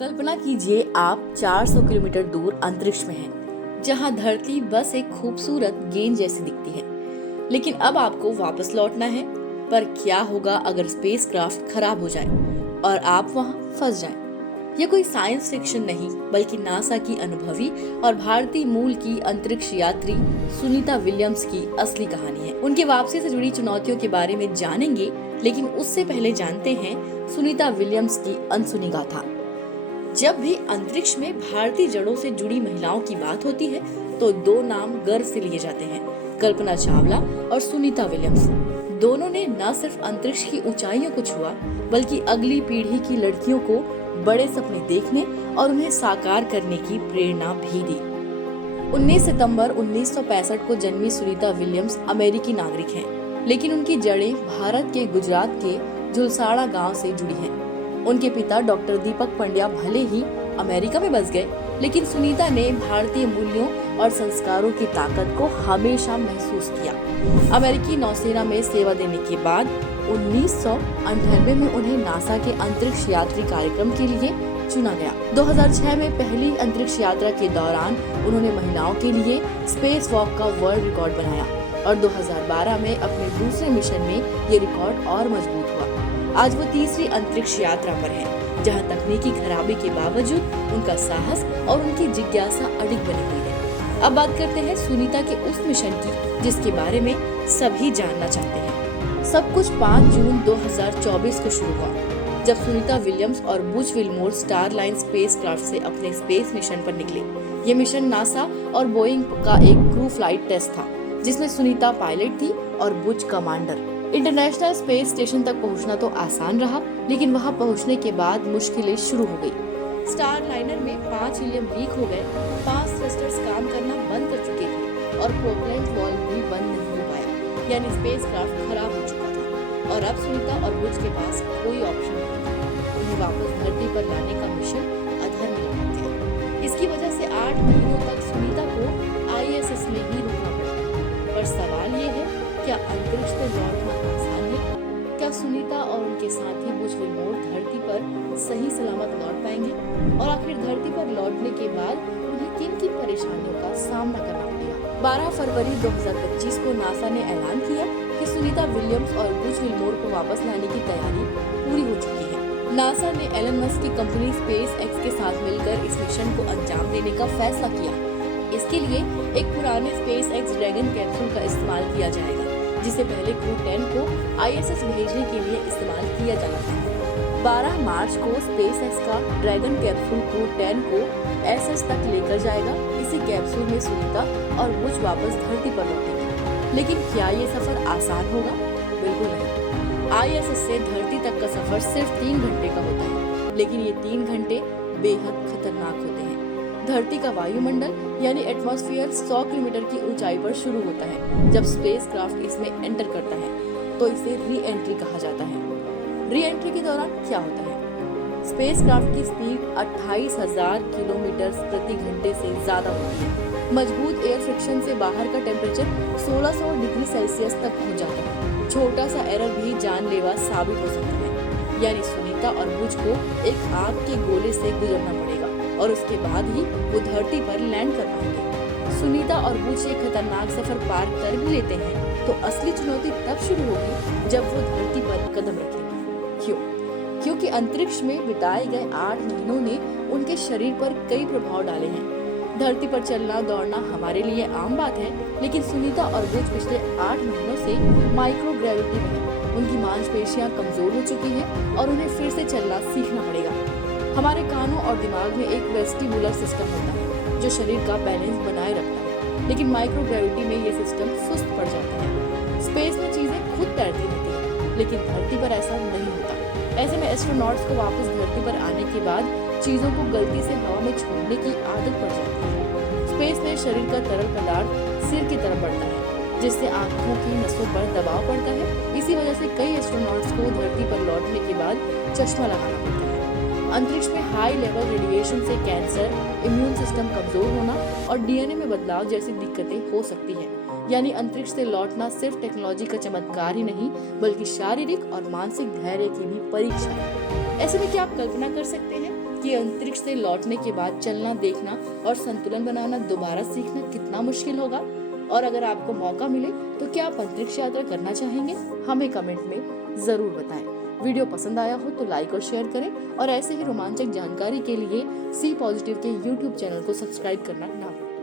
कल्पना कीजिए आप 400 किलोमीटर दूर अंतरिक्ष में हैं, जहां धरती बस एक खूबसूरत गेंद जैसी दिखती है। लेकिन अब आपको वापस लौटना है। पर क्या होगा अगर स्पेसक्राफ्ट खराब हो जाए और आप वहां फंस जाएं? यह कोई साइंस फिक्शन नहीं, बल्कि नासा की अनुभवी और भारतीय मूल की अंतरिक्ष यात्री सुनीता विलियम्स की असली कहानी है। उनकी वापसी से जुड़ी चुनौतियों के बारे में जानेंगे, लेकिन उससे पहले जानते हैं सुनीता विलियम्स की अनसुनी गाथा। जब भी अंतरिक्ष में भारतीय जड़ों से जुड़ी महिलाओं की बात होती है, तो दो नाम गर्व से लिए जाते हैं, कल्पना चावला और सुनीता विलियम्स। दोनों ने न सिर्फ अंतरिक्ष की ऊंचाइयों को छुआ, बल्कि अगली पीढ़ी की लड़कियों को बड़े सपने देखने और उन्हें साकार करने की प्रेरणा भी दी। 19 सितंबर 1965 को जन्मी सुनीता विलियम्स अमेरिकी नागरिक हैं, लेकिन उनकी जड़ें भारत के गुजरात के झुलसाड़ा गांव से जुड़ी हैं। उनके पिता डॉक्टर दीपक पंड्या भले ही अमेरिका में बस गए, लेकिन सुनीता ने भारतीय मूल्यों और संस्कारों की ताकत को हमेशा महसूस किया। अमेरिकी नौसेना में सेवा देने के बाद 1998 में उन्हें नासा के अंतरिक्ष यात्री कार्यक्रम के लिए चुना गया। 2006 में पहली अंतरिक्ष यात्रा के दौरान उन्होंने महिलाओं के लिए स्पेस वॉक का वर्ल्ड रिकॉर्ड बनाया और 2012 में अपने दूसरे मिशन में ये रिकॉर्ड और मजबूत हुआ। आज वो तीसरी अंतरिक्ष यात्रा पर है, जहां तकनीकी खराबी के बावजूद उनका साहस और उनकी जिज्ञासा अडिग बनी हुई है। अब बात करते हैं सुनीता के उस मिशन की, जिसके बारे में सभी जानना चाहते हैं। सब कुछ 5 जून 2024 को शुरू हुआ, जब सुनीता विलियम्स और बुच विल्मोर स्टारलाइन स्पेसक्राफ्ट से अपने स्पेस मिशन पर निकले। ये मिशन नासा और बोइंग का एक क्रू फ्लाइट टेस्ट था, जिसमें सुनीता पायलट थी और Butch commander. International Space Station तक पहुंचना तो आसान रहा, लेकिन वहां पहुंचने के बाद मुश्किलें शुरू हो गई। स्टारलाइनर में 5 हीलियम लीक हो गए, 5 थ्रस्टर्स काम करना बंद कर चुके थे और प्रोपेलेंट वाल्व भी बंद नहीं हो पाया, यानी स्पेसक्राफ्ट खराब हो चुका था। और अब सुनीता और बुच के पास कोई ऑप्शन नहीं था। उन्हें वापस धरती पर लाने का मिशन अधर में लग गया। इसकी वजह से 8 महीनों तक सुनीता को ISS में ही रुकना पड़ा। पर सवाल ये है, क्या अंतरिक्ष पर लौटना आसान है? क्या सुनीता और उनके साथी बुच विल्मोर धरती पर सही सलामत लौट पाएंगे? और आखिर धरती पर लौटने के बाद उन्हें किन परेशानियों का सामना करना पड़ेगा? 12 फरवरी 2025 को नासा ने ऐलान किया कि सुनीता विलियम्स और बुच विल्मोर को वापस लाने की तैयारी पूरी हो चुकी है। नासा ने एलन मस्क की कंपनी स्पेस एक्स के साथ मिलकर इस मिशन को अंजाम देने का फैसला किया। इसके लिए एक पुराने स्पेस एक्स ड्रैगन कैप्सूल का इस्तेमाल किया जाएगा, जिसे पहले क्रू 10 को ISS भेजने के लिए इस्तेमाल किया जाना था। 12 मार्च को स्पेस एक्स का ड्रैगन कैप्सूल क्रू 10 को SS तक लेकर जाएगा। इसी कैप्सूल में सुनीता और बुच वापस धरती पर लौटेंगे। लेकिन क्या ये सफर आसान होगा? बिल्कुल नहीं। ISS से धरती तक का सफर सिर्फ 3 घंटे का होता है, लेकिन ये 3 घंटे बेहद खतरनाक होते हैं। धरती का वायुमंडल यानी एटमॉस्फेयर 100 किलोमीटर की ऊंचाई पर शुरू होता है। जब स्पेसक्राफ्ट इसमें एंटर करता है, तो इसे री एंट्री कहा जाता है। री एंट्री के दौरान क्या होता है? स्पेसक्राफ्ट की स्पीड 28,000 किलोमीटर प्रति घंटे से ज्यादा होती है। मजबूत एयर फ्रिक्शन से बाहर का टेम्परेचर 1600 डिग्री सेल्सियस तक पहुंच जाता है। छोटा सा एरर भी जानलेवा साबित हो सकता है, यानी सुनीता और बुच को एक आग के गोले से गुजरना पड़ेगा और उसके बाद ही वो धरती पर लैंड कर पाएंगे। सुनीता और बुच ये खतरनाक सफर पार कर भी लेते हैं, तो असली चुनौती तब शुरू होगी जब वो धरती पर कदम रखेंगे। क्यों? क्योंकि अंतरिक्ष में बिताए गए 8 महीनों ने उनके शरीर पर कई प्रभाव डाले हैं। धरती पर चलना दौड़ना हमारे लिए आम बात है, लेकिन सुनीता और बुच पिछले 8 महीनों से माइक्रोग्रेविटी में हैं। उनकी मांसपेशियां कमजोर हो चुकी हैं और उन्हें फिर से चलना सीखना पड़ेगा। हमारे कानों और दिमाग में एक वेस्टिबुलर सिस्टम होता है, जो शरीर का बैलेंस बनाए रखता है, लेकिन माइक्रोग्रेविटी में ये सिस्टम सुस्त पड़ जाता है। स्पेस में चीजें खुद तैरती रहती हैं, लेकिन धरती पर ऐसा नहीं होता। ऐसे में एस्ट्रोनॉट्स को वापस धरती पर आने के बाद चीजों को गलती से हवा में छोड़ने की आदत पड़ जाती है। स्पेस में शरीर का तरल पदार्थ सिर की तरफ बढ़ता है, जिससे आंखों की नसों पर दबाव पड़ता है। इसी वजह से कई एस्ट्रोनॉट्स को धरती पर लौटने के बाद चश्मा लगाना पड़ता है। अंतरिक्ष में हाई लेवल रेडिएशन से कैंसर, इम्यून सिस्टम कमजोर होना और DNA में बदलाव जैसी दिक्कतें हो सकती हैं। यानी अंतरिक्ष से लौटना सिर्फ टेक्नोलॉजी का चमत्कार ही नहीं, बल्कि शारीरिक और मानसिक धैर्य की भी परीक्षा है। ऐसे में क्या आप कल्पना कर सकते हैं कि अंतरिक्ष से लौटने के बाद चलना, देखना और संतुलन बनाना दोबारा सीखना कितना मुश्किल होगा। और अगर आपको मौका मिले तो क्या आप अंतरिक्ष यात्रा करना चाहेंगे? हमें कमेंट में जरूर बताएं। वीडियो पसंद आया हो तो लाइक और शेयर करें और ऐसे ही रोमांचक जानकारी के लिए सी पॉजिटिव के यूट्यूब चैनल को सब्सक्राइब करना ना भूलें।